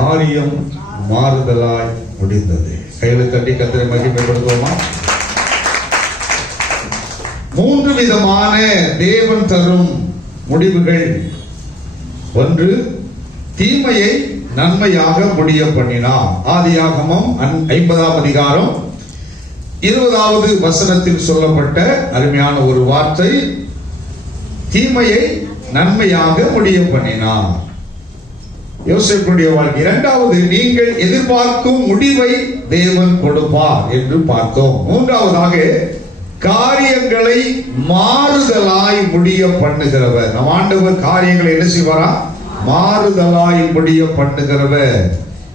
காரியம் மாறுதலாய் முடிந்தது. கையில தட்டி கர்த்தரை மகிமைப்படுத்துவோமா? 3 விதமான தேவன் தரும் முடிவுகள். ஒன்று, தீமையை நன்மையாக முடிய பண்ணினார். ஆதியாகமம் 50ஆம் அதிகாரம் 20வது வசனத்தில் சொல்லப்பட்ட அருமையான ஒரு வார்த்தை, தீமையை நன்மையாக முடிய பண்ணினார். யோசேப்புடைய வாழ்க்கை. இரண்டாவது, நீங்கள் எதிர்பார்க்கும் முடிவை தேவன் கொடுப்பார் என்று பார்த்தோம். மூன்றாவதாக, காரியங்களை மாறுதலாய் முடிய பண்ணுகிறவர். நம் ஆண்டவர் காரியங்களை என்ன செய்வாரா? மாறுதலாய் முடிய பண்ணுகிறவர்.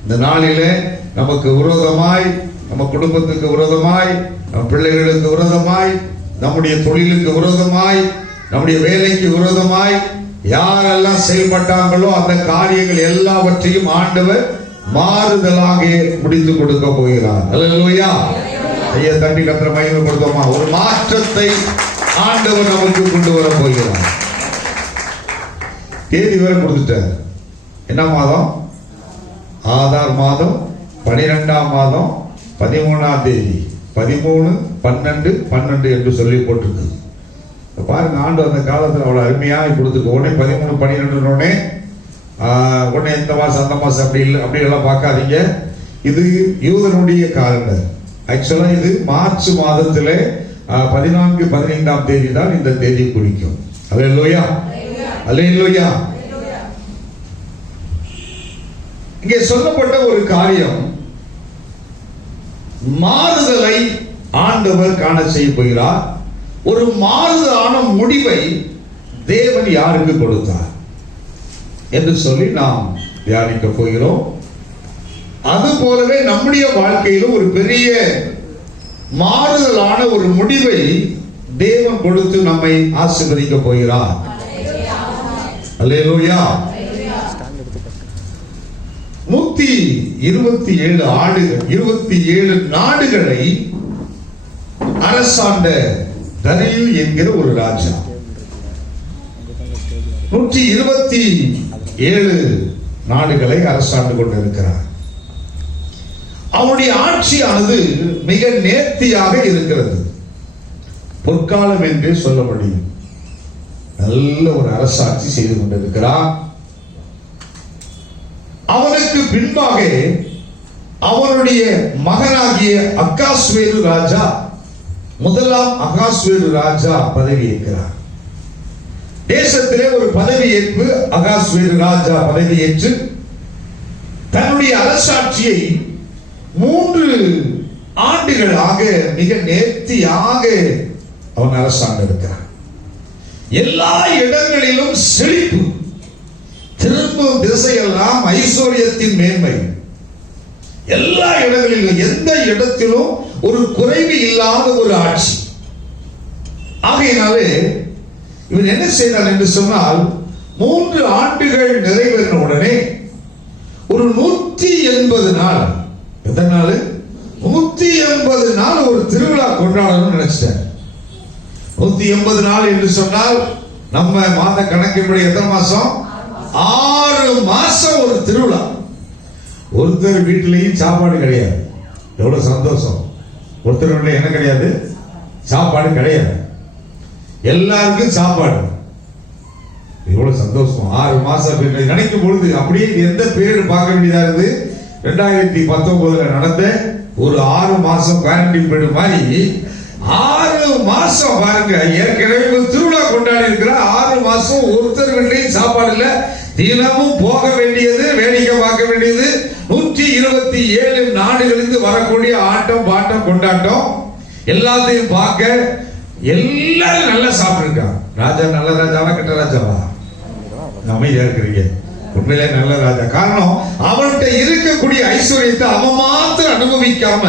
இந்த நாளிலே நமக்கு விரோதமாய், நம்ம குடும்பத்துக்கு விரோதமாய், நம் பிள்ளைகளுக்கு விரோதமாய், நம்முடைய தொழிலுக்கு விரோதமாய், நம்முடைய வேலைக்கு விரோதமாய் யாரெல்லாம் செயல்பட்டாங்களோ அந்த காரியங்கள் எல்லாவற்றையும் ஆண்டவர் மாறுதலாக முடித்து கொடுக்க போகிறார். அல்லேலூயா. ஐயா தட்டி கர்த்தரை மகிமைப்படுத்துவோமா? ஒரு மாற்றத்தை ஆண்டவர் நமக்கு கொண்டு வர போகிறார். தேதி வேற கொடுத்துட்டார். என்ன மாதம்? ஆதார் மாதம் 12ஆம் மாதம் 13ஆம் தேதி 13/12/12 என்று சொல்லி போட்டிருக்கு. பாருங்க, ஆண்டு அந்த காலத்தில் அவ்வளவு அருமையாக கொடுத்துருக்கு. உடனே 13/12 உடனே இந்த மாசம் அந்த மாசம் அப்படி எல்லாம் பார்க்காதீங்க. இது யூதனுடைய காலண்டர். ஆக்சுவலா இது மார்ச் மாதத்துல 14-15ஆம் தேதி தான் இந்த தேதி குறிக்கும். அல்லேலூயா, அல்லேலூயா. இங்கே சொல்லப்பட்ட ஒரு காரியம், மாறுதலை ஆண்டவர் காண செய்ய போகிறார். ஒரு மாறுதலான முடிவை தேவன் யாருக்கு கொடுத்தார் என்று சொல்லி நாம் தியானிக்க போகிறோம். அது போலவே நம்முடைய வாழ்க்கையிலும் ஒரு பெரிய மாறுதலான ஒரு முடிவை தேவன் கொடுத்து நம்மை ஆசீர்வதிக்க போகிறார். அல்லேலூயா. 127 நாடுகளை அரசாண்ட தரியு என்கிற ஒரு ராஜா 127 நாடுகளை அரசாண்டு கொண்டிருக்கிறார். அவருடைய ஆட்சியானது மிக நேர்த்தியாக இருக்கிறது. பொற்காலம் என்றே சொல்ல முடியும். நல்ல ஒரு அரசாட்சி செய்து கொண்டிருக்கிறார். அவனுக்கு பின்பாக அவனுடைய மகனாகிய அகாஸ்வேரு ராஜா, முதலாம் அகாஸ்வேரு ராஜா பதவி ஏற்கிறார். தேசத்திலே ஒரு பதவி ஏற்பு. அகாஸ்வேரு ராஜா பதவி ஏற்று தன்னுடைய அரசாட்சியை 3 ஆண்டுகளாக மிக நேர்த்தியாக அவன் அரசாண்டிருக்கிறான். எல்லா இடங்களிலும் செழிப்பு, திரும்பும் திசையெல்லாம் ஐஸ்வர்யத்தின் மேன்மை. எல்லா இடங்களிலும், எந்த இடத்திலும் ஒரு குறைவு இல்லாத ஒரு ஆட்சி. ஆகையினாலே இவன் என்ன செய்தான் என்று சொன்னால், 3 ஆண்டுகள் நிறைவேறின உடனே ஒரு 180 நாள், எதனால 180 நாள் ஒரு திருவிழா கொண்டாடணும்னு நினைச்சிட்டார். 180 நாள் என்று சொன்னால் நம்ம மாத கணக்கின்படி எத்தனை மாசம்? 6 மாசம் ஒரு திருவிழா. ஒருத்தர் வீட்டிலையும் சாப்பாடு கிடையாது. எவ்வளவு சந்தோஷம்! ஒருத்தர் வீட்டில் என்ன கிடையாது? சாப்பாடு கிடையாது. எல்லாருக்கும் சாப்பாடு. எவ்வளவு சந்தோஷம்! 6 மாசம் நினைக்கும் பொழுது அப்படியே எந்த பீரியட் பார்க்க வேண்டியதா இருந்து 2019 நடந்த ஒரு 6 மாசம் குவாரண்டைன் பீரியட் மாதிரி 6 மாசம் பாருங்க. ஏற்கனவே திருவிழா கொண்டாடி இருக்கிற 6 மாசம் ஒருத்தர் வீட்லையும் சாப்பாடு இல்ல. தினமும் போக வேண்டியது, வேடிக்கை பார்க்க வேண்டியது. 127 நாடுகளிலிருந்து வரக்கூடிய ஆட்டம் பாட்டம் கொண்டாட்டம் எல்லாத்தையும் பார்க்க எல்லாரும் நல்லா சாப்பிட்டுருக்காங்க. ராஜா நல்ல ராஜாவா கெட்ட ராஜாவா? அமைதியா இருக்கிறீங்க. உண்மையிலே நல்ல ராஜா. காரணம், அவன்கிட்ட இருக்கக்கூடிய ஐஸ்வர்யத்தை அவன் மாத்திரம் அனுபவிக்காம,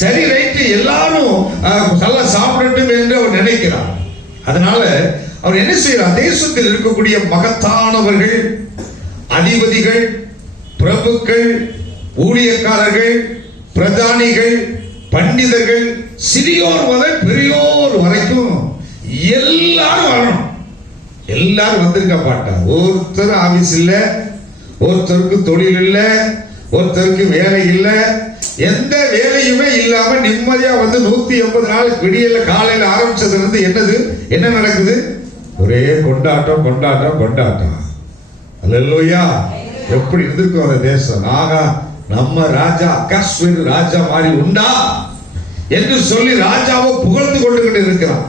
சரி ரைட்டு எல்லாரும் நல்லா சாப்பிடட்டும் என்று அவர் நினைக்கிறார். அதனால அவர் என்ன செய்யறார்? தேசத்தில் இருக்கக்கூடிய மகத்தானவர்கள், அதிபதிகள், பிரபுக்கள், ஊழியக்காரர்கள், பிரதானிகள், பண்டிதர்கள், சிறியோர் முதல் பெரியோர் வரைக்கும் எல்லாரும் வரணும். எல்லாரும் வந்திருக்க மாட்டார். ஒருத்தர் ஆபீஸ் இல்ல, ஒருத்தருக்கு தொழில் இல்ல, ஒருத்தருக்கு வேலை இல்ல, எந்த வேலையுமே இல்லாம நிம்மதியா வந்து 180 நாள் விடியல காலையில ஆரம்பிச்சதுல இருந்து என்ன நடக்குது? ஒரே கொண்டாட்டம் கொண்டாட்டம் கொண்டாட்டம். அல்லேலூயா. எப்படி இருந்திருக்கும் அந்த தேசம்? ஆகா, நம்ம ராஜா அகாஸ்வேரு ராஜா மாதிரி உண்டா என்று சொல்லி ராஜாவை புகழ்ந்து கொண்டு இருக்கிறான்.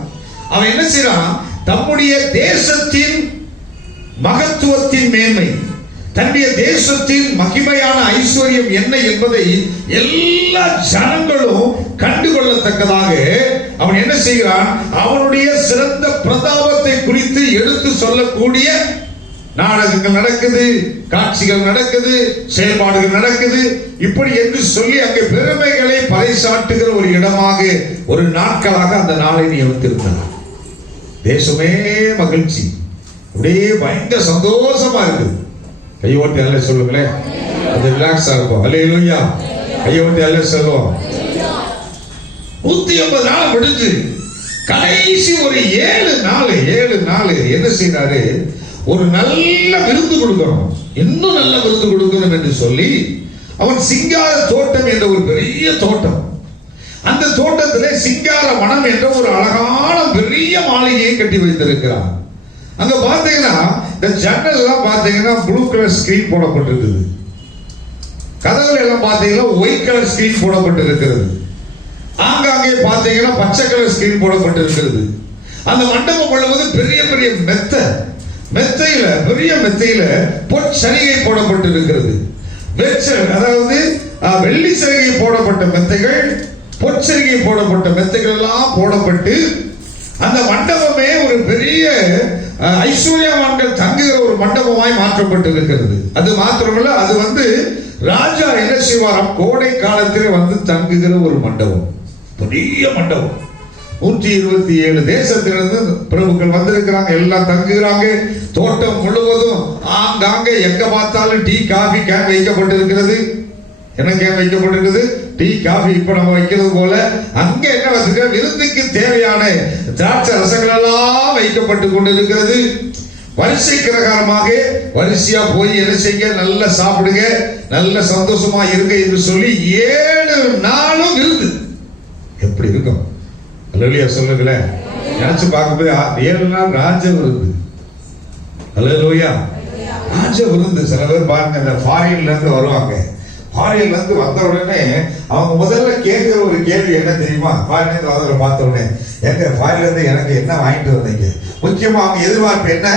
அவன் என்ன செய்யறான்? தம்முடைய தேசத்தின் மகத்துவத்தின் மேன்மை, தன்னுடைய தேசத்தின் மகிமையான ஐஸ்வர்யம் என்ன என்பதை எல்லா ஜனங்களும் கண்டுகொள்ளத்தக்கதாக அவன் என்ன செய்கிறான்? அவனுடைய சிறந்த பிரதாபத்தை குறித்து எடுத்து சொல்லக்கூடிய நாடகங்கள் நடக்குது, காட்சிகள் நடக்குது, செயல்பாடுகள் நடக்குது. இப்படி என்று சொல்லி அங்கே பெருமைகளை பறைசாட்டுகிற ஒரு இடமாக ஒரு நாட்களாக அந்த நாளை நியமித்திருந்தார். தேசமே மகிழ்ச்சி, அப்படியே பயங்கர சந்தோஷமா இருக்குது. கையோட்டி அல்ல சொல்லுங்களேன், அது ரிலாக்ஸா இருக்கும். அல்லேலூயா. கையோட்டி அல்ல சொல்லுவோம். 180 நாள் முடிஞ்சு கடைசி ஒரு 7 நாள் என்ன செய்யறாரு? ஒரு நல்ல விருந்து கொடுக்கணும், இன்னும் நல்ல விருந்து கொடுக்கணும் என்று சொல்லி அவன் சிங்கார தோட்டம் என்ற ஒரு பெரிய தோட்டம், அந்த தோட்டத்திலே சிங்கார வனம் என்ற ஒரு அழகான பெரிய மாளிகையை கட்டி வைத்திருக்கிறான். அங்க பாத்தீங்கன்னா இந்த ஜன்னல் எல்லாம் பாத்தீங்கன்னா ப்ளூ கலர் ஸ்கிரீன் போடப்பட்டிருக்குது. கதவுல எல்லாம் பாத்தீங்கன்னா ஒயிட் கலர் ஸ்கிரீன் போடப்பட்டிருக்கிறது. ஆங்காங்கே பாத்தீங்கன்னா பச்சை கலர் ஸ்கிரீன் போடப்பட்டிருக்கிறது. அந்த மண்டபம் முழுவதும் பெரிய பெரிய மெத்தையில பெரிய மெத்தையில பொற்சரிகை போடப்பட்டிருக்கிறது. அதாவது வெள்ளி சரிகை போடப்பட்ட மெத்தைகள், பொற்சரிகை போடப்பட்ட மெத்தைகள் எல்லாம் போடப்பட்டு அந்த மண்டபமே ஒரு பெரிய ஐஸ்வர்யவான்கள் தங்குகிற ஒரு மண்டபமாய் மாற்றப்பட்டிருக்கிறது. அது மாத்திரமல்ல, அது வந்து ராஜா என்ன செய்வாராம்? கோடை காலத்திலே வந்து தங்குகிற ஒரு மண்டபம், பெரிய மண்டபம். 127 தேசத்திலிருந்து பிரபுக்கள் வந்திருக்கிறாங்க, எல்லாம் தங்குகிறாங்க. தோட்டம் முழுவதும் ஆங்காங்கே எங்க பார்த்தாலும் டீ காஃபி கேன் வைக்கப்பட்டிருக்கிறது. என்ன கேன் வைக்கப்பட்டிருக்கிறது? Tea coffee. இப்ப நம்ம வைக்கிறது போல அங்க என்ன வச்சிருக்க? விருந்துக்கு தேவையான திராட்சை ரசங்கள் எல்லாம் வைக்கப்பட்டு கொண்டிருக்கிறது. வரிசை பிரகாரமாக வரிசையா போய் என்ன செய்ய? நல்லா சாப்பிடுங்க, நல்ல சந்தோஷமா இருங்க என்று சொல்லி 7 நாளும் விருந்து. எப்படி இருக்கும்? அல்லேலூயா சொல்லுங்களேன். நினைச்சு பார்க்கும்போது 7 நாள் ராஜ விருந்து. அல்லேலூயா, ராஜ விருந்து. சில பேர் பாருங்க, இந்த ஃபாரின்ல இருந்து வருவாங்க. ஃபாரின்ல இருந்து வந்த உடனே அவங்க முதல்ல கேட்கிற ஒரு கேள்வி என்ன தெரியுமா? ஃபாரின்ல இருந்து வந்தவரை பார்த்த உடனே, எங்க ஃபாரின்ல இருந்து எனக்கு என்ன வாங்கிட்டு வந்தீங்க? முக்கியமா அவங்க எதிர்பார்ப்பு என்ன?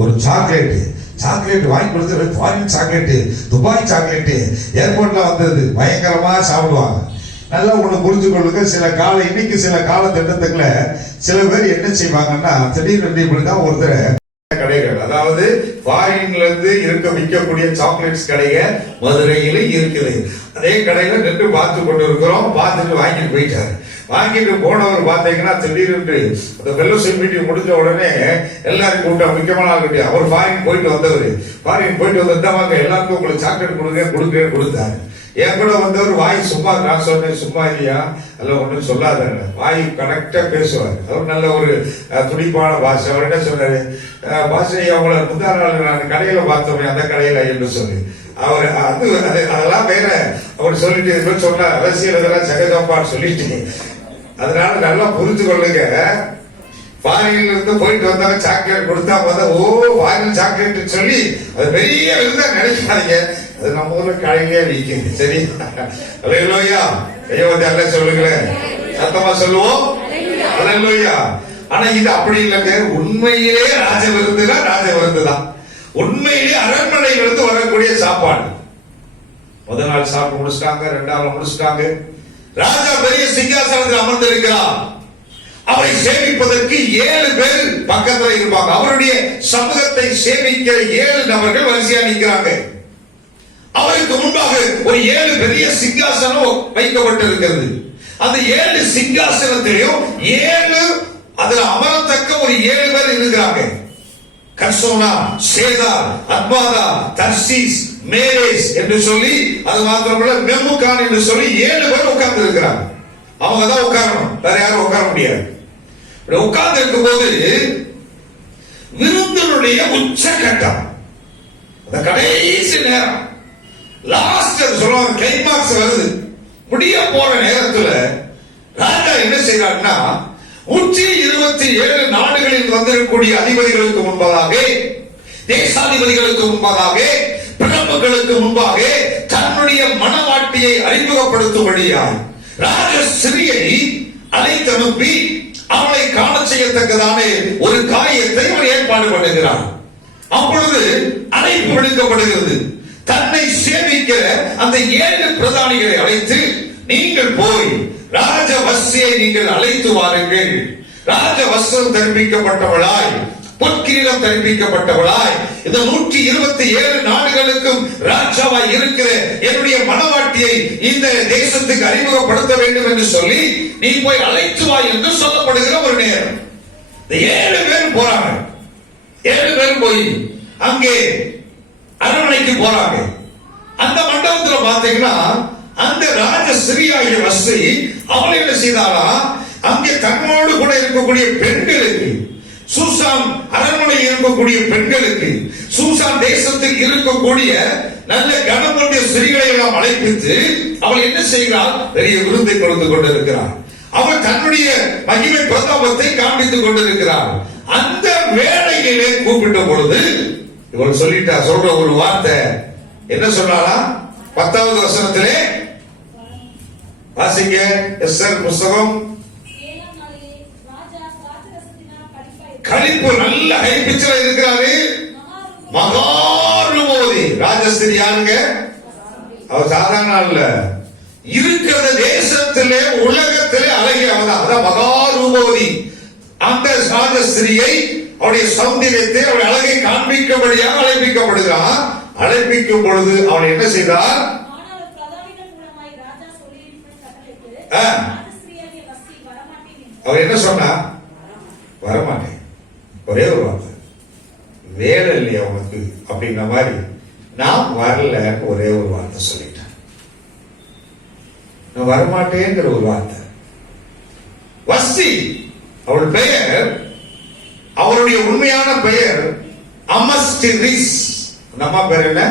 ஒரு சாக்லேட் வாங்கி கொடுத்து, ஃபாரின் சாக்லேட், துபாய் சாக்லேட் ஏர்போர்ட்ல வந்தது பயங்கரமா சாப்பிடுவாங்க. நல்லா ஒண்ணு புரிஞ்சு கொள்ளுங்க. இன்னைக்கு சில காலத்திட்டத்துக்குள்ள சில பேர் என்ன செய்வாங்கன்னா, திடீர்னு இப்படிதான் ஒருத்தர் கடைகள், அதாவது ஃபாரின்ல இருந்து விற்கக்கூடிய சாக்லேட்ஸ் கடைகள் மதுரையில இருக்குது. அதே கடையில நின்று பார்த்து கொண்டு இருக்கிறோம். பார்த்துட்டு வாங்கிட்டு போயிட்டாரு. வாங்கிட்டு போனவர் பாத்தீங்கன்னா திடீர்னு அந்த ஃபெல்லோஷிப் மீட்டிங் முடிஞ்ச உடனே எல்லாரும் கூட்டம், முக்கியமான ஆள், அவர் ஃபாரின் போயிட்டு வந்தவர். ஃபாரின் போயிட்டு வந்தவாங்க எல்லாருக்கும் உங்களுக்கு சாக்லேட் கொடுத்தாரு. என் கூட வந்தவர் வாய் சும்மா, நான் சொன்னேன் சும்மா இல்லையா, அல்ல ஒன்றும் சொல்லாத, வாய் கரெக்டா பேசுவார். அவர் நல்ல ஒரு துடிப்பான பாஷை. அவர் என்ன சொன்னாரு? பாஷை அவங்கள முந்தா நாள் நான் கடையில பார்த்தோமே, அந்த கடையில என்று சொல்லி அவர் அதெல்லாம் வேற அவர் சொல்லிட்டு சொன்ன அரசியல் இதெல்லாம் சகஜப்பான்னு சொல்லிட்டு, அதனால நல்லா புரிஞ்சு கொள்ளுங்க. ஃபாரின்ல இருந்து போயிட்டு வந்தாங்க, சாக்லேட் கொடுத்தா பார்த்தா ஓ ஃபாரின் சாக்லேட் சொல்லி அது பெரிய விருந்தா நினைக்காதீங்க. அது நம்ம ஊர்ல கடையிலே விற்குது. சரி, அல்லேலூயா. ஐயோதி அல்ல சொல்லுங்களேன், சத்தமா சொல்லுவோம் அல்லேலூயா. ஆனா இது அப்படி இல்லைங்க. உண்மையிலே ராஜ விருந்துதான். உண்மையிலே அரண்மனையிலிருந்து வரக்கூடிய சாப்பாடு. முதல் நாள் சாப்பிட்டு முடிச்சிட்டாங்க, 2ஆம் நாள் முடிச்சிட்டாங்க. ராஜா பெரிய சிங்காசனத்தில் அமர்ந்திருக்கிறார். அவரை சேவிப்பதற்கு 7 பேர் பக்கத்துல இருப்பாங்க. அவருடைய சமூகத்தை சேவிக்கிற 7 நபர்கள் வரிசையா நிற்கிறாங்க. அவருக்கு முன்பாக ஒரு 7 பெரிய சிங்காசனம் வைக்கப்பட்டிருக்கிறது. அந்த 7 சிங்காசனத்திலையும் 7 அதுல அமரத்தக்க ஒரு 7 பேர் இருக்கிறாங்க. கர்சோனா, சேதார், அத்மாதா, தர்சீஸ், மேரேஸ் என்று சொல்லி, அது மாத்திரமல்ல மெமுகான் என்று சொல்லி 7 பேர் உட்கார்ந்து இருக்கிறாங்க. அவங்க தான் உட்காரணும், வேற யாரும் உட்கார முடியாது. உட்கார்ந்து இருக்கும் போது விருந்தினுடைய உச்சகட்டம், அந்த கடைசி நேரம், லாஸ்ட் சொல்லுவாங்க, கிளைமாக்ஸ் வருது, முடிய போற நேரத்துல ராஜா என்ன செய்யறாருன்னா 127 நாடுகளில் வந்திருக்கக்கூடிய அதிபதிகளுக்கு முன்பதாக, தேசாதிபதிகளுக்கு முன்பதாக, பிரபுக்களுக்கு முன்பாக தன்னுடைய மனவாட்டியை அறிமுகப்படுத்தும்படியாய் ராஜஸ்ரீயை அழைத்து அனுப்பி அவளை காண செய்யத்தக்கதான ஒரு காரியத்தை அவர் ஏற்பாடு பண்ணுகிறார். அப்பொழுது அழைப்பு விடுக்கப்படுகிறது. தன்னை சேவிக்கிற அந்த 7 பிரதானிகளை அழைத்து, நீங்கள் போய் ராஜவஸ்தியை நீங்கள் அழைத்து வாருங்கள், ராஜவஸ்திரம் தரிப்பிக்கப்பட்டவளாய், பொற்கிரீடம் தரிப்பிக்கப்பட்டவளாய், இந்த 127 நாடுகளுக்கும் ராஜாவாய் இருக்கிற என்னுடைய மனவாட்டியை இந்த தேசத்துக்கு அறிமுகப்படுத்த வேண்டும் என்று சொல்லி நீ போய் அழைத்து வா என்று சொல்லப்படுகிற ஒரு நேரம். இந்த 7 பேர் போறாங்க. 7 பேர் போய் அங்கே அரண்மனைக்கு போறாங்க. அந்த மண்டபத்தில் பாத்தீங்கன்னா அந்த ராஜஸ்ரீயாகிய வஸ்தி அவளை என்ன செய்தாளா, அங்கே தன்னோடு கூட இருக்கக்கூடிய பெண்களுக்கு, சூசான் அரண்மனை இருக்கக்கூடிய பெண்களுக்கு, சூசான் தேசத்தில் இருக்கக்கூடிய நல்ல கனமுடைய ஸ்திரீகளை எல்லாம் அழைப்பித்து அவள் என்ன செய்கிறாள், பெரிய விருந்தை கொடுத்து கொண்டிருக்கிறார். அவள் தன்னுடைய மகிமை பிரதாபத்தை காண்பித்துக் கொண்டிருக்கிறார். அந்த வேளையிலே கூப்பிட்ட பொழுது இவள் சொல்லிட்டா, சொல்ற ஒரு வார்த்தை என்ன சொன்னாலா, 10வது வசனத்திலே வாசிங்க. எஸ்தர் புஸ்தகம். களிப்பு நல்ல ஹை பிக்சர் இருக்கிறாரு. மகாரூபவதி ராஜஸ்திரி யாருங்க, அவர் சாதாரண அல்ல, இருக்கிற தேசத்திலே உலகத்திலே அழகிய அதான் மகாரூபவதி. அந்த ராஜஸ்திரியை அவருடைய சௌந்தரியத்தை, அவருடைய அழகை காண்பிக்கும்படியாக அழைப்பிக்கப்படுகிறார். அழைப்பிக்கும் பொழுது அவன் என்ன செய்தார், அவர் என்ன சொன்னா, வரமாட்டேன், ஒரே ஒரு வார்த்தை, வேலை இல்லையா உனக்கு அப்படின்ற மாதிரி, நான் வரல ஒரே ஒரு வார்த்தை சொல்லிட்டேன், நான் வரமாட்டேங்கிற ஒரு வார்த்தை. வஸ்தி அவள் பெயர், அவருடைய உண்மையான பெயர் அமஸ்டரிஸ். நம்ம பேர் என்ன,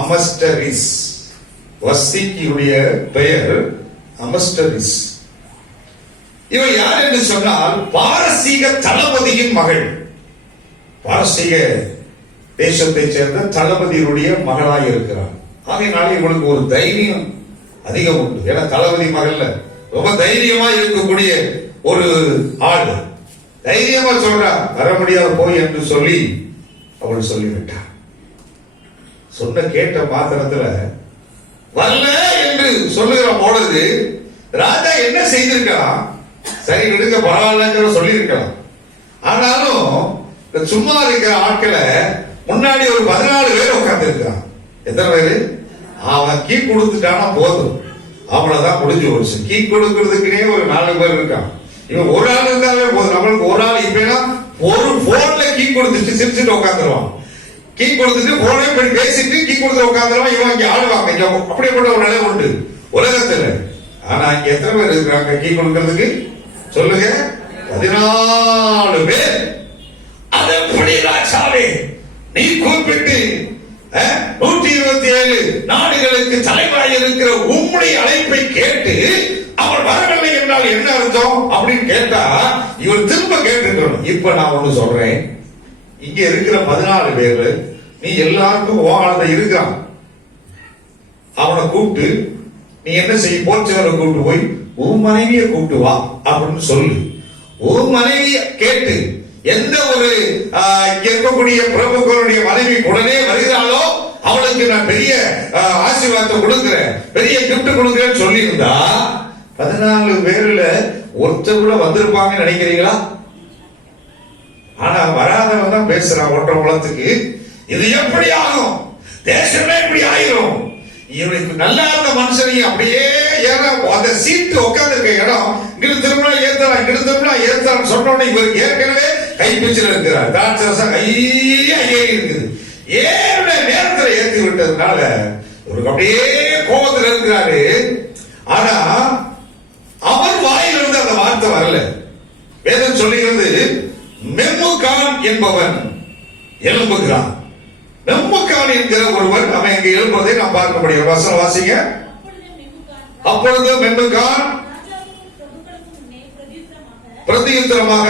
அமஸ்டரிஸ். வஸ்திக்குடைய பெயர் அமஸ்டரிஸ். இவள் யார் என்று சொன்னால் பாரசீக தளபதியின் மகள். பாரசீக தேசத்தை சேர்ந்த தளபதியுடைய மகளாய் இருக்கிறார். ஆகையினால இவளுக்கு ஒரு தைரியம் அதிகம் உண்டு. ஏன்னா தளபதி மகள்ல ரொம்ப தைரியமா இருக்கக்கூடிய ஒரு ஆள். தைரியமா சொல்றா, வர முடியாது போய் என்று சொல்லி அவள் சொல்லிவிட்டார். சொன்ன கேட்ட மாத்திரத்துல வரல என்று சொல்லுகிற பொழுது ராஜா என்ன செய்திருக்கலாம், சரி விடுங்க பரவாயில்லங்கிற சொல்லி இருக்கலாம். ஆனாலும் சும்மா இருக்கிற ஆட்களை முன்னாடி ஒரு 14 பேர் உட்கார்ந்து இருக்கான். எத்தனை பேரு, அவன் கீ கொடுத்துட்டானா போதும், அவ்வளவுதான் முடிஞ்சு போச்சு. கீ கொடுக்கறதுக்குனே ஒரு 4 பேர் இருக்கான். இவன் ஒரு ஆள் இருந்தாலே போதும். நம்மளுக்கு ஒரு ஆள் இப்ப ஒரு போன்ல கீ கொடுத்துட்டு சிரிச்சுட்டு உட்காந்துருவான். கீ கொடுத்துட்டு போனே போய் பேசிட்டு கீ கொடுத்து உட்காந்துருவான். இவன் இங்க ஆடுவாங்க. அப்படிப்பட்ட ஒரு நிலை உண்டு உலகத்துல. ஆனா இங்க எத்தனை பேர் இருக்கிறாங்க கீ கொடுக்கறதுக்கு சொல்லுங்க, 14 பேர். அது எப்படி ராஜாவே நீ கூப்பிட்டு 127 நாடுகளுக்கு தலைவராக இருக்கிற உம்முடைய அழைப்பை கேட்டு அவள் வரவில்லை என்றால் என்ன அர்த்தம் அப்படின்னு கேட்டா இவள் திரும்ப கேட்டுக்கணும். இப்ப நான் ஒண்ணு சொல்றேன், இங்க இருக்கிற 14 பேரு நீ எல்லாருக்கும் ஓகாலத்தை இருக்கிறான், அவனை கூப்பிட்டு நீ என்ன செய்ய, போச்சவரை கூப்பிட்டு போய் உன் மனைவியை கூப்பிட்டு வா அப்படின்னு சொல்லு. உன் மனைவிய கேட்டு எந்த ஒரு இங்க இருக்கக்கூடிய பிரபுக்களுடைய மனைவி உடனே வருகிறாளோ அவளுக்கு நான் பெரிய ஆசீர்வாதத்தை கொடுக்கிறேன், பெரிய கிஃப்ட் கொடுக்கிறேன்னு சொல்லி இருந்தா 14 பேர்ல ஒருத்தர் கூட வந்திருப்பாங்கன்னு நினைக்கிறீங்களா? ஆனா வராதவன் தான் பேசுறான் ஒன்றரை உலகத்துக்கு. இது எப்படி ஆகும், தேசமே இப்படி ஆயிரும். இவனுக்கு நல்லா இருந்த மனுஷனையும் அப்படியே அந்த சீட்டு உட்கார்ந்து இருக்க இடம் இங்கிட்டு திரும்பினா ஏத்தலாம், இங்கிட்டு திரும்பினா ஏத்தலாம் சொன்னோட இவருக்கு ஏற்கனவே கைப்பிச்சில் இருக்கிறார். திராட்சரசம் கையா ஏறி இருக்குது. ஏறுடைய நேரத்தில் ஏற்றி விட்டதுனால இவருக்கு அப்படியே கோபத்தில் இருக்கிறாரு. ஆனா அவர் வாயிலிருந்து அந்த வார்த்தை வரல. வேதம் சொல்லுகிறது மெமுகான் என்பவன் எழும்புகிறான். மெமுகான் என்கிற ஒருவன் அவன் இங்கே எழுப்புவதை நாம் பார்க்க முடியும். வசனம் வாசிங்க. அப்பொழுது மெமுகான் பிரதியுத்தரமாக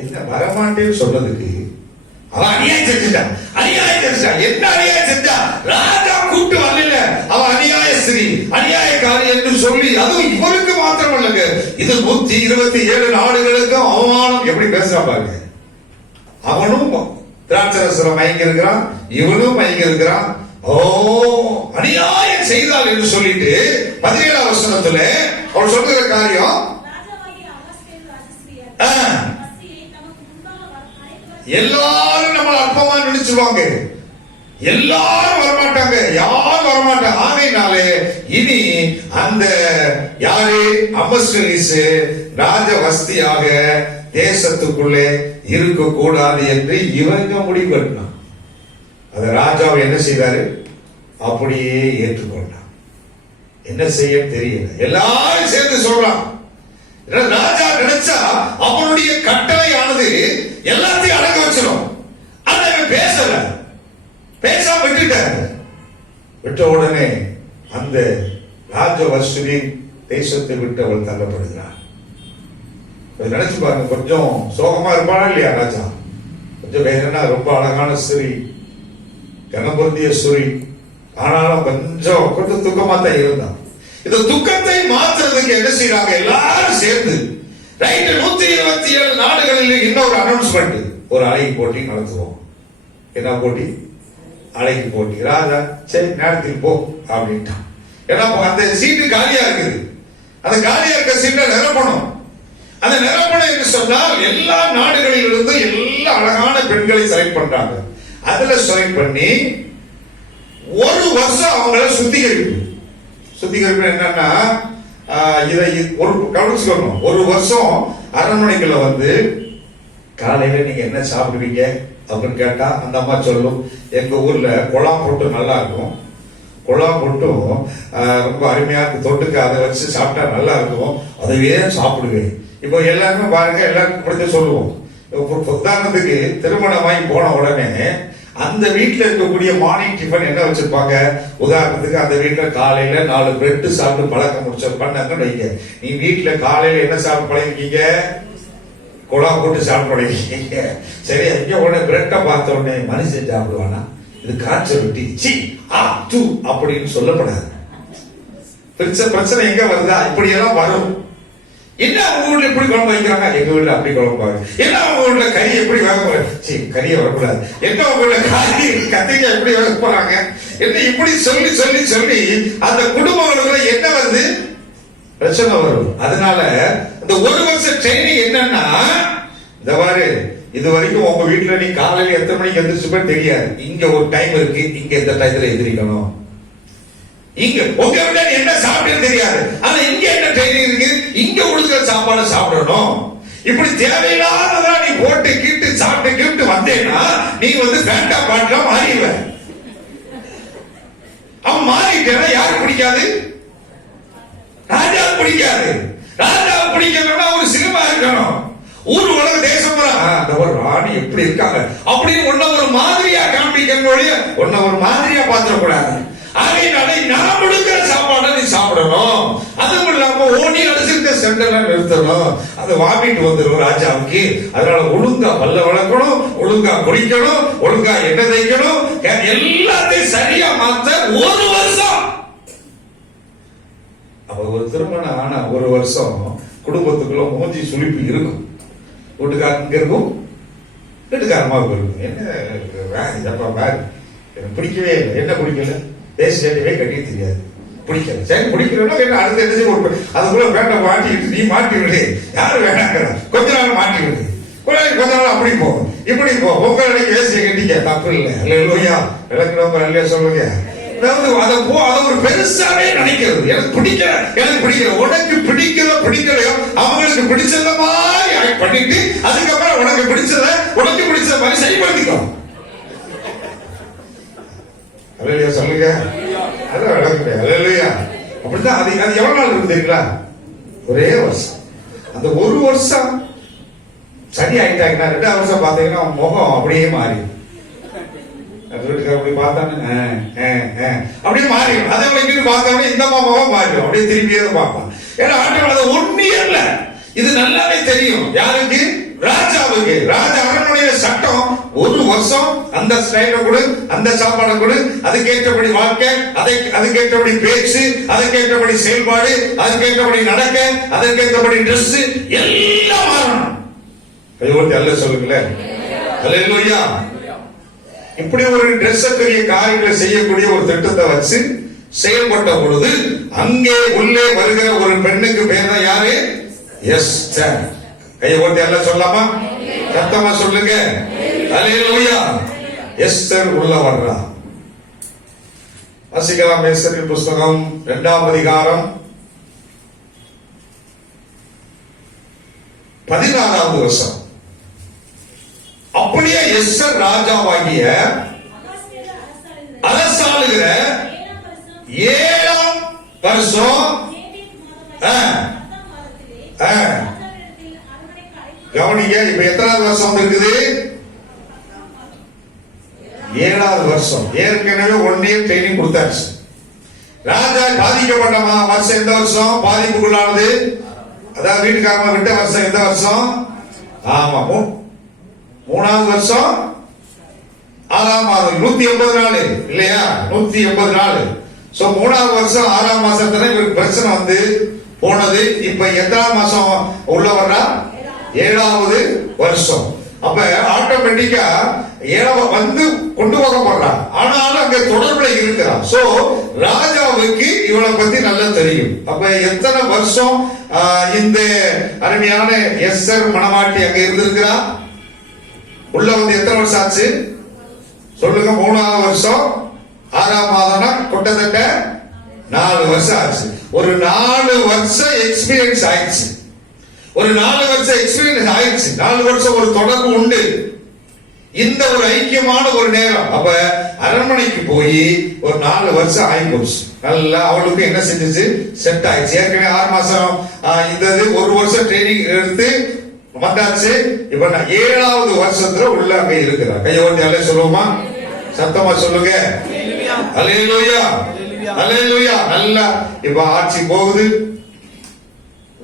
என்ன வரமாட்டேன்னு சொன்னதுக்கு அவன் அநியாயம் செஞ்சுட்டான். அநியாயம் செஞ்சுட்டான். என்ன அநியாயம் செஞ்சா? ராஜா கூப்பிட்டு வரல. அவன் அநியாயஸ்திரி, அநியாயக்காரி என்று சொல்லி, அதுவும் இவருக்கு மாத்திரம் இல்லைங்க, இது 127 நாடுகளுக்கும் அவமானம். எப்படி பேசுறா பாருங்க. அவனும் திராட்சரசரம் மயங்கி இருக்கிறான், இவனும் மயங்கி இருக்கிறான். ஓ, அநியாயம் செய்தால் என்று சொல்லிட்டு 17ஆம் வசனத்துல அவர் சொல்ற காரியம், எல்லாரும் நம்ம அற்பமா நினைச்சுவாங்க, எல்லாரும் வரமாட்டாங்க, யாரும் வரமாட்டாங்க. ஆகையினாலே இனி அந்த யாரு அமஸ்கலிஸ் ராஜவஸ்தியாக தேசத்துக்குள்ளே இருக்க கூடாது என்று இவங்க முடிவு கட்டினான். அந்த ராஜாவை என்ன செய்தாரு? அப்படியே ஏற்றுக்கொண்டான். என்ன செய்ய தெரியல, எல்லாரும் சேர்ந்து சொல்றான். ராஜா நினைச்சா அவனுடைய கட்டளையானது எல்லாத்தையும் அடங்க வச்சிடும். அதை பேசல, பேசாம விட்டுட்டாரு. விட்ட உடனே அந்த ராஜவஸ்தி தேசத்தை விட்டு அவள் தள்ளப்படுகிறார். நினைச்சு பாருங்க, கொஞ்சம் சோகமா இருப்பானா இல்லையா ராஜா? கொஞ்சம் வேகனா, ரொம்ப அழகான ஸ்திரீ, கனபொருந்திய ஸ்திரீ, ஆனாலும் கொஞ்சம் துக்கமா தான் இருந்தான். இந்த துக்கத்தை மாற்றுறதுக்கு என்ன செய்யறாங்க? எல்லாரும் சேர்ந்து ரைட் 127 நாடுகளில் இன்னொரு அனௌன்ஸ்மெண்ட், ஒரு அழகி போட்டி நடத்துவோம். என்ன போட்டி? அழகி போட்டி. ராஜா சரி நேரத்துக்கு போ அப்படின்ட்டான். ஏன்னா அந்த சீட்டு காலியா இருக்குது, அந்த காலியா இருக்க சீட்டை நிரப்பணும். அந்த நிரப்பணம் என்று சொன்னால் எல்லா நாடுகளிலிருந்து எல்லா அழகான பெண்களை செலக்ட் பண்றாங்க. அதுல செலக்ட் பண்ணி ஒரு வருஷம் அவங்கள சுத்திகரிப்பு என்னன்னா, இதை ஒரு கவனிச்சுக்கணும். ஒரு வருஷம் அரண்மனைக்குள்ள வந்து காலையில நீங்க என்ன சாப்பிடுவீங்க அப்படின்னு கேட்டா அந்த அம்மா சொல்லும், எங்க ஊர்ல கொழா போட்டு நல்லா இருக்கும், கொழா போட்டும் ரொம்ப அருமையா இருக்கு, தொட்டுக்கு அதை வச்சு சாப்பிட்டா நல்லா இருக்கும், அதையே சாப்பிடுவேன். இப்போ எல்லாருமே பாருங்க, எல்லாருக்கும் பிடிச்ச சொல்லுவோம். உதாரணத்துக்கு திருமணமாகி போன உடனே அந்த வீட்டுல இருக்கக்கூடிய மார்னிங் டிஃபன் என்ன வச்சிருப்பாங்க? உதாரணத்துக்கு அந்த வீட்டுல காலையில 4 பிரெட் சாப்பிட்டு பழக்கம் முடிச்ச பண்ணாங்கன்னு வைங்க. நீ வீட்டுல காலையில என்ன சாப்பிட்டு பழகிருக்கீங்க? கொழா போட்டு சாப்பிட்டு பழகிருக்கீங்க. சரி, இங்க உடனே பிரெட்டை பார்த்த உடனே மனுஷன் சாப்பிடுவானா? இது காய்ச்சல் விட்டி சி அப்படின்னு சொல்லப்படாது. பிரச்சனை எங்க வருதா? இப்படியெல்லாம் வரும். என்ன அவங்க வீட்டுல எப்படி குழம்பு வைக்கிறாங்க? எங்க வீட்டுல அப்படி குழம்பாங்க. என்ன அவங்க வீட்டுல கறி எப்படி வேக, கறியை வரக்கூடாது. என்ன அவங்க வீட்டுல கத்திரிக்காய் எப்படி வேக போறாங்க? என்ன இப்படி சொல்லி சொல்லி சொல்லி அந்த குடும்பங்களுக்குள்ள என்ன வருது? பிரச்சனை வரும். அதனால இந்த ஒரு வருஷம் ட்ரைனிங் என்னன்னா, இந்த மாதிரி இது வரைக்கும் உங்க வீட்டுல நீ காலையில எத்தனை மணிக்கு எந்திரிச்சுப்பேன்னு தெரியாது. இங்க ஒரு டைம் இருக்கு, இங்க இந்த டயத்துல எதிரிக்கணும். இங்க உங்க விட என்ன சாப்பிட்டு தெரியாது, ஆனா இங்க என்ன ட்ரைனிங் இருக்கு, இங்க கொடுக்கிற சாப்பாடு சாப்பிடணும். இப்படி தேவையில்லாததா நீ போட்டு கீட்டு சாப்பிட்டு கீட்டு வந்தேன்னா நீ வந்து பேண்டா பாட்டா மாறிடுவ. அவன் மாறிட்டேன்னா யாருக்கு பிடிக்காது? ராஜாவுக்கு பிடிக்காது. ராஜாவுக்கு பிடிக்கணும்னா ஒரு சினிமா இருக்கணும், ஊர் உலக தேசம் ராணி எப்படி இருக்காங்க அப்படின்னு ஒன்ன ஒரு மாதிரியா காண்பிக்கணும், ஒன்ன ஒரு மாதிரியா பாத்திரக்கூடாது. ஆகையினால நான் கொடுக்கிற சாப்பாடை நீ சாப்பிடணும். அதுவும் இல்லாம ஓனி அடிச்சிருக்க சென்டர்லாம் நிறுத்தணும், அது வாமிட்டு வந்துடும் ராஜாவுக்கு. அதனால ஒழுங்கா பல்ல வளர்க்கணும், ஒழுங்கா குடிக்கணும், ஒழுங்கா எண்ணெய் தேய்க்கணும், எல்லாத்தையும் சரியா மாத்த ஒரு வருஷம். அப்ப ஒரு திருமணம் ஆனா ஒரு வருஷம் குடும்பத்துக்குள்ள மூஞ்சி சுழிப்பு இருக்கும். வீட்டுக்காரங்க இருக்கும், வீட்டுக்காரமாக இருக்கும். என்ன எனக்கு பிடிக்கவே இல்லை. என்ன பிடிக்கல? தேசியவே கட்டி தெரியாது, பிடிக்கல. சரி பிடிக்கலன்னா என்ன அடுத்த என்ன செய்ய? அதுக்குள்ள வேண்ட மாட்டிக்கிட்டு நீ மாட்டி விடு, யாரு வேணாங்கிற கொஞ்ச நாள் மாட்டி விடு, கொஞ்ச நாள் அப்படி போ இப்படி போ. பொங்கல் அன்னைக்கு வேசிய கட்டிக்க தப்பு இல்லை. இல்லையா விளக்கணும் இல்லையா சொல்லுங்க. அதாவது அதை ஒரு பெருசாவே நினைக்கிறது. எனக்கு பிடிக்கல, எனக்கு பிடிக்கல. உனக்கு பிடிக்கலையோ அவங்களுக்கு பிடிச்சத மாதிரி பண்ணிட்டு அதுக்கப்புறம் உனக்கு பிடிச்சத மாதிரி சரிப்படுத்திக்கோ. அல்லையா சொல்லுங்க. அதான் விளக்குறேன். அல்லையா அப்படித்தான். அது எவ்வளவு நாள் இருக்கு தெரியுங்களா? ஒரே வருஷம். அந்த ஒரு வருஷம் சரி ஆயிட்டாங்கன்னா 2வது வருஷம் பாத்தீங்கன்னா முகம் அப்படியே மாறி அப்படி பார்த்தானே அப்படியே மாறிடும். அதே மாதிரி பார்த்தோம்னா இந்த முகம் மாறிடும், அப்படியே திரும்பியே பார்ப்பான். ஏன்னா ஆண்டவர் அது 1 இயர்ல, இது நல்லாவே தெரியும் யாருக்கு? ராஜாவுக்கு. ராஜா அரண்மனையில சட்டம் 1 வருஷம், அந்த ஸ்டைல கொடு, அந்த சாப்பாடை கொடு, அதுக்கேற்றபடி வாழ்க்கை, அதுக்கேற்றபடி பேச்சு, அதுக்கேற்றபடி செயல்பாடு, அதுக்கேற்றபடி நடக்க, அதற்கேற்றபடி ட்ரெஸ் எல்லாம் மாறணும். அல்ல சொல்லுங்களேன். அல்லேலூயா. இப்படி ஒரு ட்ரெஸ்ஸுக்குரிய காரியங்களை செய்யக்கூடிய ஒரு திட்டத்தை வச்சு செயல்பட்ட பொழுது அங்கே உள்ளே வருகிற ஒரு பெண்ணுக்கு பேர் தான் யாரு? எஸ்தர். கையை ஓட்டி எல்லாம் சொல்லாமா? சத்தமா சொல்லுங்க. அல்லேலூயா. எஸ்தர் உள்ள வர்றா. வாசிக்கலாம் எஸ்தரின் புஸ்தகம் 2ஆம் அதிகாரம் 16வது வசனம். அப்படியே எஸ்தர் ராஜாவாகிய அரசாளுகிற 7ஆம் வருஷம் கவனிங்க. இப்ப எத்தனாவது வருஷம் இருக்குது? 7வது வருஷம். ஏற்கனவே 1 இயர் ட்ரைனிங் கொடுத்தாச்சு. ராஜா பாதிக்கப்பட்ட வருஷம் எந்த வருஷம் பாதிப்புக்குள்ளானது? அதாவது வீட்டுக்காரமா விட்ட வருஷம் எந்த வருஷம்? ஆமா, 3வது வருஷம் 6ஆம் மாதம் 180 நாள் இல்லையா? 180 நாள். சோ 3வது வருஷம் 6ஆம் மாசத்துல இவருக்கு பிரச்சனை வந்து போனது. இப்ப எத்தனாம் மாசம் உள்ள வர்றா? 7வது வருஷம். அப்ப ஆட்டோமேட்டிக்கா 7 வந்து கொண்டு போகப்படுறான். ஆனாலும் அங்க தொடர்புல இருக்கிறான். சோ ராஜாவுக்கு இவளை பத்தி நல்லா தெரியும். அப்ப எத்தனை வருஷம் இந்த அருமையான எஸ்தர் மணவாட்டி அங்க இருந்திருக்கிறா? உள்ள வந்து எத்தனை வருஷம் ஆச்சு சொல்லுங்க? 3வது வருஷம் 6ஆம் மாதம்னா கிட்டத்தட்ட 4 வருஷம் ஆச்சு. ஒரு 4 வருஷம் எக்ஸ்பீரியன்ஸ் ஆயிடுச்சு. ஒரு 4 வருஷம் எக்ஸ்பீரியன்ஸ் ஆயிடுச்சு. 4 வருஷம் ஒரு தொடர்பு உண்டு. இந்த ஒரு ஐக்கியமான ஒரு நேரம். அப்ப அரண்மனைக்கு போய் ஒரு 4 வருஷம் ஆகி போச்சு. நல்லா அவளுக்கு என்ன செஞ்சிச்சு? செட் ஆயிடுச்சு. ஏற்கனவே 6 மாசம் இந்த 1 வருஷம் ட்ரைனிங் எடுத்து வந்தாச்சு. இப்ப 7வது வருஷத்துல உள்ள அங்க இருக்கிறார். கையை ஓட்டி அல்ல சொல்லுவோமா? சத்தமா சொல்லுங்க. அல்லேலூயா. அல்லேலூயா. நல்லா இப்ப ஆட்சி போகுது.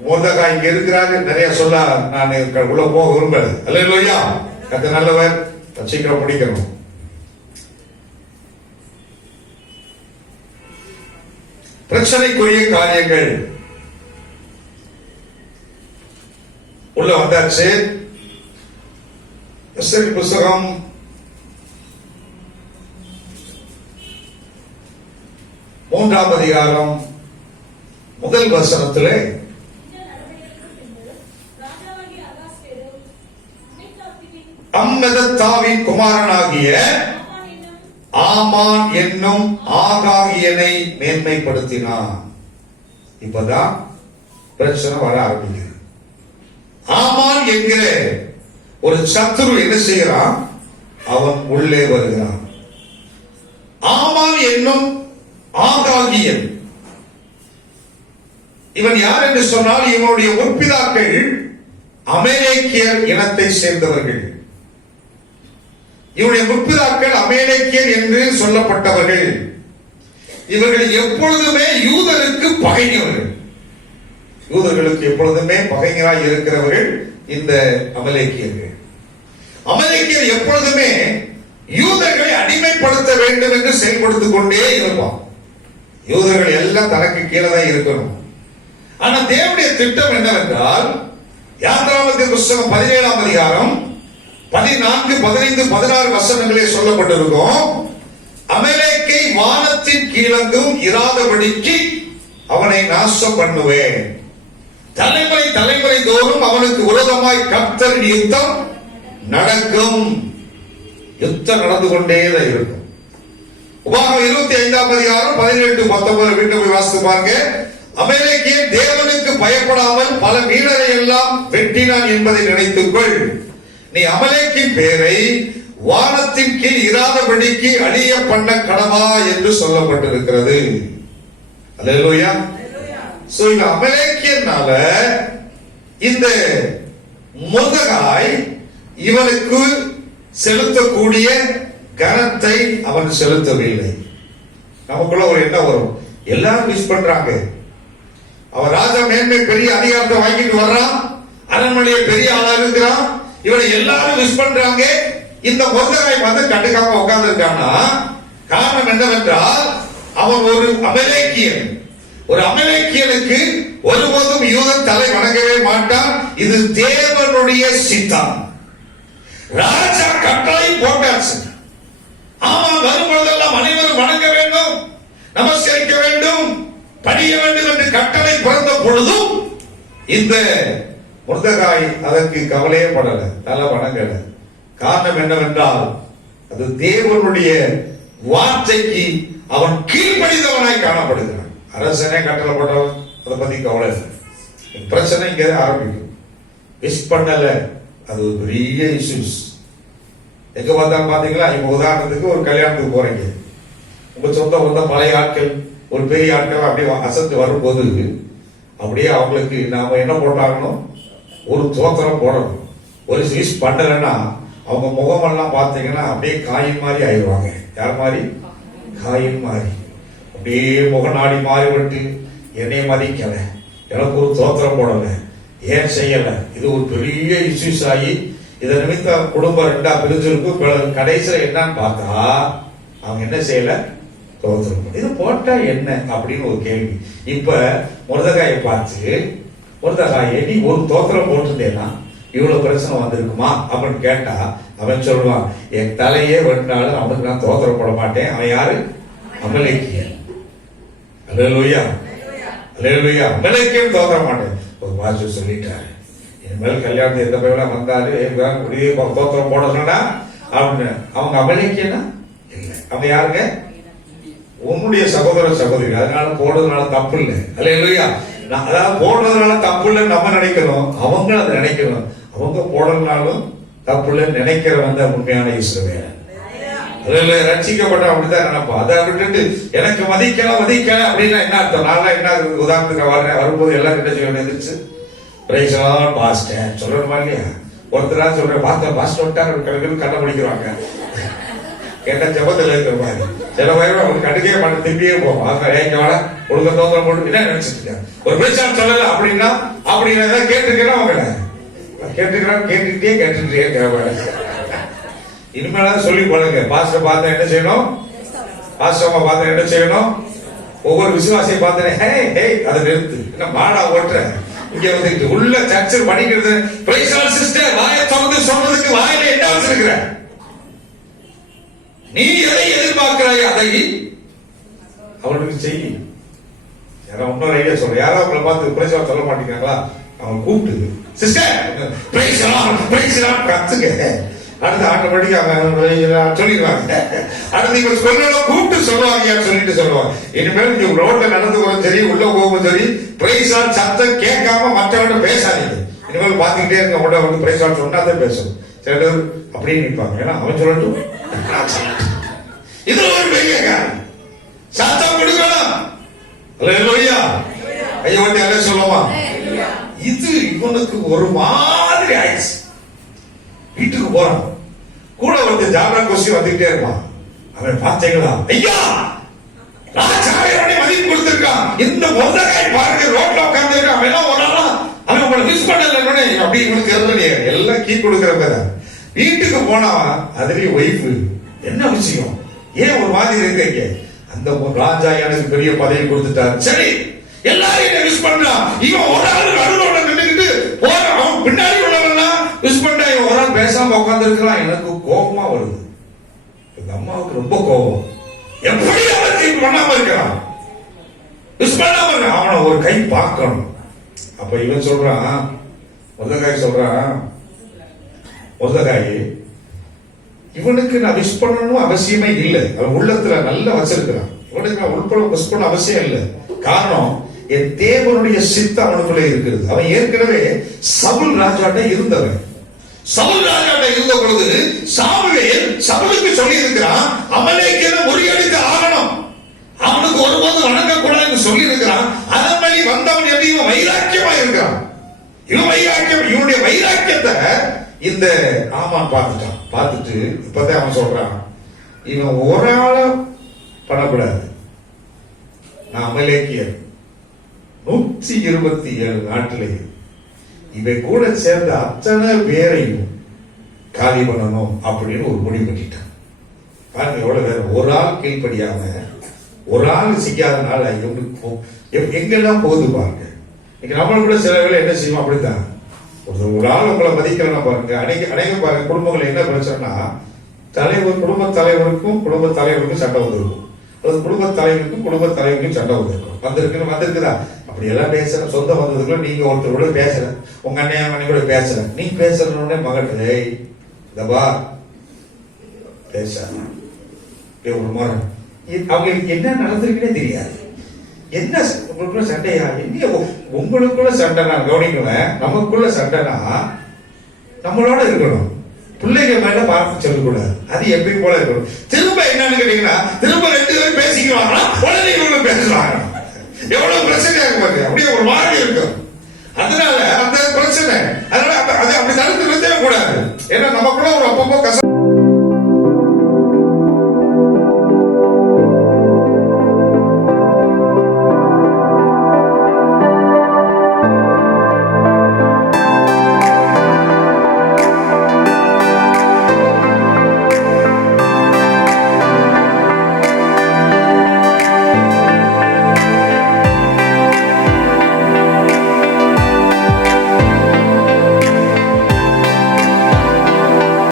மோர்தெகாய் இங்க இருக்கிறாரு. நிறைய சொல்ல நான் உள்ள போக விரும்பல. அல்லேலூயா. கர்த்தர் நல்லவர். சீக்கிரம் முடிக்கணும். பிரச்சனைக்குரிய காரியங்கள் உள்ள வந்தாச்சு. எஸ்தர் புஸ்தகம் 3ஆம் அதிகாரம் 1 வசனத்திலே அம்மெதத்தாவின் குமாரனாகிய ஆமான் என்னும் ஆகாகியனை மேன்மைப்படுத்தினான். இப்பதான் பிரச்சனை வர ஆரம்பிக்குது. ஆமான் என்கிற ஒரு சத்துரு என்ன செய்கிறான்? அவன் உள்ளே வருகிறான். ஆமான் என்னும் ஆகாகியன் இவன் யார் என்று சொன்னால் இவனுடைய முற்பிதாக்கள் அமலேக்கியர் இனத்தை சேர்ந்தவர்கள். இவருடைய முற்பிதாக்கள் அமலேக்கியர் என்று சொல்லப்பட்டவர்கள். இவர்கள் எப்பொழுதுமே யூதருக்கு பகைஞர்கள். யூதர்களுக்கு எப்பொழுதுமே பகைஞராய் இருக்கிறவர்கள் இந்த அமலேக்கியர்கள். அமலேக்கியர் எப்பொழுதுமே யூதர்களை அடிமைப்படுத்த வேண்டும் என்று செயல்படுத்திக் கொண்டே இருப்பான். யூதர்கள் எல்லாம் தனக்கு கீழே தான் இருக்கணும். ஆனா தேவனுடைய திட்டம் என்னவென்றால், யாத்ராகமத்தின் புஸ்தகம் 17ஆம் அதிகாரம் 14, 15, 16 வசனங்களே சொல்லப்பட்டிருக்கும். அமலேக்கை வானத்தின் கீழங்கும் இராதபடிக்கு அவனை நாசம் பண்ணுவேன். தலைமுறை தலைமுறை தோறும் அவனுக்கு விரோதமாய் கர்த்தரின் யுத்தம் நடக்கும். யுத்தம் நடந்து கொண்டே தான் இருக்கும். உபாகமம் 25ஆம் அதிகாரம் 17, 19 வீட்டு போய் வாசித்து பாருங்க. அமலேக்கியன் தேவனுக்கு பயப்படாமல் பல வீரரை எல்லாம் வெட்டினான் என்பதை நினைத்துக்கொள். நீ அமலேக்கின் பேரை வானத்தின் கீழ் இராதபடிக்கு அழிய பண்ண கடவா என்று சொல்லப்பட்டிருக்கிறது. அல்லேலூயா. சோ இவன் அமலேக்கியனால இந்த மொர்தெகாய் இவனுக்கு செலுத்தக்கூடிய கனத்தை அவன் செலுத்தவில்லை. நமக்குள்ள ஒரு எண்ணம் வரும், எல்லாரும் மிஸ் பண்றாங்க, அவன் ராஜா மேன்மை பெரிய அதிகாரத்தை வாங்கிட்டு வர்றான், அரண்மனையை பெரிய ஆளா இருக்கிறான், இவனை எல்லாரும் மிஸ் பண்றாங்க, இந்த மொர்தெகாய் வந்து கண்டுக்காம உட்கார்ந்து இருக்கானா? காரணம் என்னவென்றால் அவன் ஒரு அமலேக்கியன். ஒரு அமலேக்கியனுக்கு ஒருபோதும் யூதன் தலை வணங்கவே மாட்டான். இது தேவனுடைய சித்தம். ராஜா கட்டளை போட்டாச்சு, ஆமா வரும்பொழுதெல்லாம் அனைவரும் வணங்க வேண்டும், நமஸ்கரிக்க வேண்டும், பணிய வேண்டும் என்று கட்டளை பிறந்த பொழுதும் இந்த மொர்தெகாய் அதற்கு கவலையே படல, தலை வணங்கல. காரணம் என்னவென்றால் அது தேவனுடைய வார்த்தைக்கு அவன் கீழ்ப்படிந்தவனாய் காணப்படுகிறான். அரசனே கட்டளை போட்டவன் அதை பத்தி கவலை இல்லை. பிரச்சனை இங்கே ஆரம்பிக்கும். விஷ் பண்ணல, அது ஒரு பெரிய இஷ்யூஸ். எங்க பார்த்தாலும் பாத்தீங்களா, இப்ப உதாரணத்துக்கு ஒரு கல்யாணத்துக்கு போறீங்க, உங்க சொந்த வந்த பழைய ஆட்கள் ஒரு பெரிய ஆட்கள் அப்படியே அசந்து வரும்போது அப்படியே அவங்களுக்கு நாம என்ன போட்டாகணும், ஒரு தோத்திரம் போடணும். ஒரு விஷ் பண்ணலன்னா அவங்க முகமெல்லாம் பார்த்தீங்கன்னா அப்படியே காயின் மாதிரி ஆயிடுவாங்க. யார் மாதிரி? காயின் மாதிரி. அப்படியே முகநாடி மாறிவிட்டு என்னை மதிக்கல, எனக்கு ஒரு தோத்திரம் போடல, ஏன் செய்யல, இது ஒரு பெரிய இஷ்யூஸ் ஆகி இதை நிமித்தம் குடும்பம் ரெண்டா பிரிஞ்சிருக்கு. கடைசியில் என்னன்னு பார்த்தா அவங்க என்ன செய்யல, தோத்திரம். இது போட்டா என்ன அப்படின்னு ஒரு கேள்வி. இப்ப மொர்தெகாயை பார்த்து, மொர்தெகாயை நீ ஒரு தோத்திரம் போட்டுட்டேன்னா இவ்வளவு பிரச்சனை வந்திருக்குமா அப்படின்னு கேட்டா அவன் சொல்லுவான், என் தலையே வெட்டினாலும் அவனுக்கு நான் தோத்திரம் போட மாட்டேன். அவன் யாரு? அமலேக்கியன். அல்லேலூயா, அல்லேலூயா. அமலேக்கியன் தோத்திர மாட்டேன். ஒரு பாஸ்டர் சொல்லிட்டாரு, இனிமேல் கல்யாணத்தை எந்த பையன் வந்தாரு தோத்திரம் போட சொன்னா அப்படின்னு. அவங்க அமலேக்கியனா இல்லை, அவங்க யாருங்க? உன்னுடைய சகோதர சகோதரி. அதனால போடுறதுனால தப்பு இல்லை. அல்லேலூயா. அதாவது போடுறதுனால தப்பு இல்லைன்னு நம்ம நினைக்கணும், அவங்க அதை நினைக்கணும். அவங்க போடுறதுனாலும் தப்பு இல்லைன்னு நினைக்கிறவன் தான் உண்மையான இஸ்ரவேலன். அதுல ரட்சிக்கப்பட்ட அப்படித்தான் நினைப்போம். அதை விட்டுட்டு எனக்கு மதிக்கலாம் மதிக்கலாம் அப்படின்னா என்ன அர்த்தம்? நான் என்ன உதாரணத்துக்கு வர்றேன், வரும்போது எல்லாரும் என்ன செய்ய எதிர்த்து பிரைஸ்லாம் பாஸ்டர் சொல்லணுமா இல்லையா? ஒருத்தரா சொல்றேன், பார்த்தா பாஸ்டர் விட்டாங்க கண்ணை பிடிக்கிறாங்க, கேட்ட ஜபத்தில் இருக்கிற மாதிரி. சில பேர் அவங்களுக்கு கடுக்கே மாட்டேன், திரும்பியே போவோம். வாட ஒழுங்க தோத்திரம் போட்டு என்ன நினைச்சிட்டு இருக்காங்க. ஒரு பிரச்சனை சொல்லல அப்படின்னா அப்படின்னு கேட்டுக்கிறேன், அவங்கள கேட்டுக்கிறான், கேட்டுட்டே கேட்க. இனிமேலாவது சொல்லி பழங்க. பாஸ்டர் பார்த்தா என்ன செய்யணும், பாஸ்டர் பார்த்தா என்ன செய்யணும், ஒவ்வொரு விசுவாசியை பார்த்தேன் ஹே ஹே அதை நிறுத்து, என்ன மாடா ஓட்டுற இங்க வந்து உள்ள சர்ச்சில் படிக்கிறது. பிரைஸ் தி லார்ட் சிஸ்டர், வாயை திறந்து சொல்றதுக்கு வாயில என்ன வச்சிருக்கிற? நீ எதை எதிர்பார்க்கிறாய் அதை அவனுக்கு செய். யாரோ இன்னொரு ஐடியா சொல்ற, யாரோ அவங்களை பார்த்து பிரைஸ் தி லார்ட் சொல்ல மாட்டேங்கிறாங்களா, அவன் கூப்பிட்டு sister praise the lord praise the lord கத்துங்க. அடுத்து ஆட்டோமேட்டிக்கா சொல்லிடுவாங்க. அடுத்து இவங்க சொல்றத கூப்பிட்டு சொல்லுவாங்க, சொல்லிட்டு சொல்லுவாங்க. இனிமேல் நீங்க ரோட்ல நடந்து போகும் சரி, உள்ள போகும் சரி, பிரைஸ் தி லார்ட் சத்தம் கேட்காம மற்றவங்க பேசாதீங்க. இனிமேல் பாத்துக்கிட்டே இருக்க உடனே வந்து பிரைஸ் தி லார்ட் சொன்னாதான் பேசணும். சில பேர் அப்படியே நிற்பாங்க, ஏன்னா அவன் சொல்லட்டும். இது ஒரு பெரிய சத்தம் கொடுக்கணும். அல்லேலூயா. ஐயா வந்து யாரே சொல்லுவா, இது இவனுக்கு ஒரு மாதிரி ஆயிடுச்சு. வீட்டுக்கு போறான், கூட வந்து ஜாபரா கொஸ்டி வந்துகிட்டே இருப்பான். அவன் பார்த்தீங்களா, ஐயா ராஜாவோட மதிப்பு கொடுத்திருக்கான், இந்த மொர்தெகாய் பாருங்க ரோட்ல உட்கார்ந்து இருக்கான், அவன் எல்லாம் ஒரு அவன் உங்களை மிஸ் பண்ணல அப்படி இவனுக்கு தெரியலையே, எல்லாம் கீ கொடுக்கறவங்க. வீட்டுக்கு போனா அதுலயும் ஒய்ஃப் என்ன விஷயம், ஏன் ஒரு மாதிரி இருக்கீங்க? அந்த ராஜா எனக்கு பெரிய பதவி கொடுத்துட்டாரு. சரி எல்லாரும் என்ன மிஸ் பண்றான், இவன் ஒரு ஆள் நடுவோட நின்றுக்கிட்டு போறான், அவன் பின்னாடி உள்ளவெல்லாம் மிஸ் பண்றா, இவன் ஒரு ஆள் பேசாம உட்கார்ந்து இருக்கிறான். எனக்கு கோபமா வருது. எங்க அம்மாவுக்கு ரொம்ப கோபம். எப்படி அவன் பண்ணாம இருக்கிறான், மிஸ் பண்ணாம இருக்கான், அவனை ஒரு கை பார்க்கணும். அப்ப இவன் சொல்றான், மொர்தெகாய் சொல்றான், மொர்தெகாய் இவனுக்கு நான் விஷ் பண்ணணும் அவசியமே இல்லை, அவன் உள்ளத்துல நல்லா வச்சிருக்கிறான், இவனுக்கு நான் உள்பட விஷ் பண்ண அவசியம் இல்லை. காரணம் என் தேவனுடைய சித்தம் அவனுக்குள்ளே இருக்கிறது. அவன் ஏற்கனவே சவுல் ராஜாட்ட இருந்தவன். சவுல் ராஜாட்ட இருந்த பொழுது சாமுவேல் சவுலுக்கு சொல்லி இருக்கிறான், அமலேக்கியனை முறியடித்து ஆகணும், அவனுக்கு ஒருபோது வணங்க கூடாதுன்னு சொல்லி இருக்கிறான். அதன்படி வந்தவன் இந்த ஆமான் பார்த்துட்டு இப்பதான் அவன் சொல்றான், இவன் ஒரு ஆளும் பண்ணக்கூடாது. நான் அமலேக்கியர் 127 நாட்டிலே இவன் கூட சேர்ந்த அத்தனை பேரையும் காலி பண்ணணும் அப்படின்னு ஒரு முடிவு பண்ணிட்டான். பாருங்க எவ்வளவு வேற, ஒரு ஆள் கீழ்படியாம ஒரு ஆள் செய்யாதனால எங்கெல்லாம் போகுது பாருங்க. இன்னைக்கு நம்மளும் கூட சில வேலை என்ன செய்வோம், அப்படித்தான். ஒரு ஆள் உங்களை மதிக்கலாம் பாருங்க. அநேக பாருங்க குடும்பங்கள் என்ன பிரச்சனைனா, குடும்ப தலைவருக்கும் சண்டை வந்திருக்கும், அல்லது குடும்ப தலைவருக்கும் சண்டை வந்திருக்குதா? அப்படி எல்லாம் பேசுற சொந்த வந்ததுக்குள்ள நீங்க ஒருத்தரோட பேசல, உங்க அண்ணன் கூட பேசல, நீ பேசுறோட மகட்டே இதபா பேச ஒரு முறை அவங்களுக்கு என்ன நடந்திருக்குன்னே தெரியாது. என்ன உங்களுக்குள்ள சண்டையா? என்ன உங்களுக்குள்ள சண்டை? நான் கவனிக்குவேன், நமக்குள்ள சண்டைனா நம்மளோட இருக்கணும், பிள்ளைகள் மேல பார்த்து சொல்லக்கூடாது. அது எப்பயும் போல இருக்கணும். திரும்ப என்னன்னு கேட்டீங்கன்னா, திரும்ப 2 பேரும் பேசிக்குவாங்களா, உடனே இவங்க பேசுவாங்க. எவ்வளவு பிரச்சனையா இருக்கு, அப்படியே ஒரு மாதிரி இருக்கும். அதனால அந்த பிரச்சனை, அதனால அதை அப்படி தடுத்து நிறுத்தவே கூடாது. ஏன்னா நமக்குள்ள ஒரு அப்பப்போ கஷ்டம்